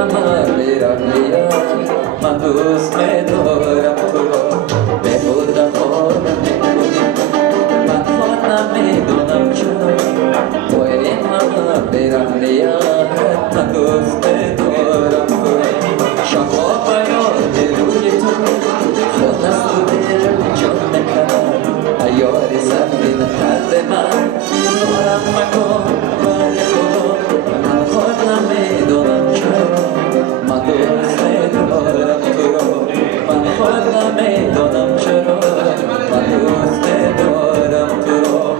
همه بیرانیم من دوست می‌دارم تو را بیهوده کار می‌کنی من خود نمی‌دونم چرا با این همه بیرانیم من دوست می‌دارم تو را شب‌ها به یاد روی تو خود از تو دل جان می‌کنم یاری سنگین قلب من زارم مکن بر خدا من خود نمی‌دونم چرا من دوست می‌دارم تو را من خود نمی‌دونم چرا من دوست می‌دارم تو را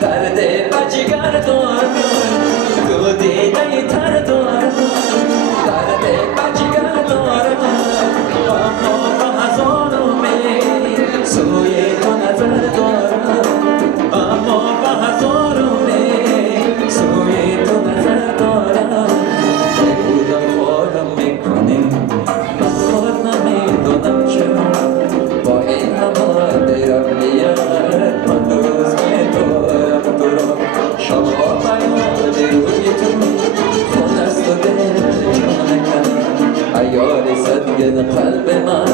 درد بجگر دارم تو دیده تر دارم درد بجگر دارم اما به هزار امید سوی تو نظر دارم اما به هزار امید سوی تو نظر دارم بودم خودم میکنی من خود نمیدونم چرا با این همه بیرانیت من دوست می‌دارم تو را شب‌ها به یاد روی تو خود از تو دل جان کنم عیار سنگین قلب من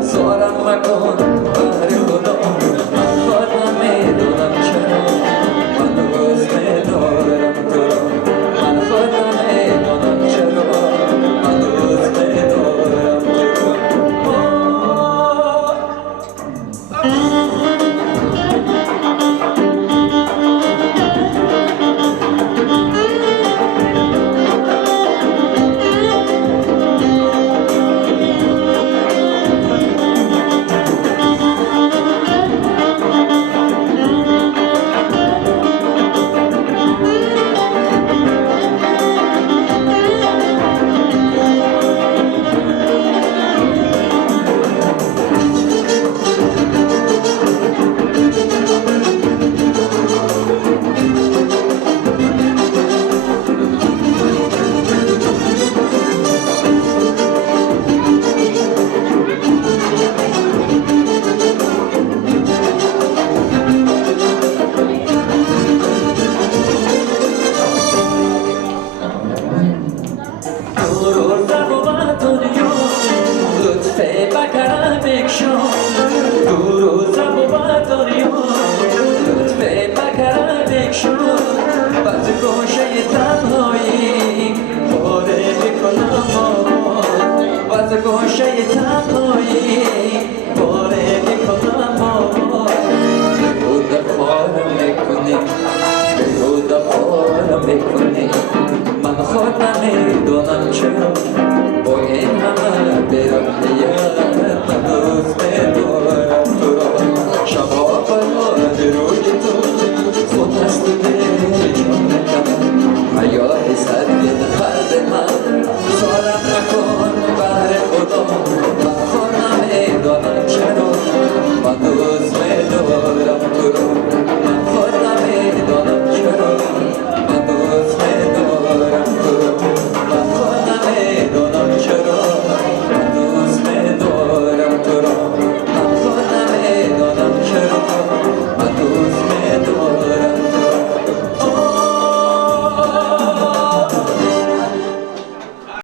زارم مکن بر خدا من خود نمی‌دونم چرا من دوست می‌دارم تو را من خود نمی‌دونم چرا من دوست می‌دارم تو را گوشه تنهایی باره میکنم بیهوده خارم میکنی بیهوده خارم میکنی من خود نمیدونم چرا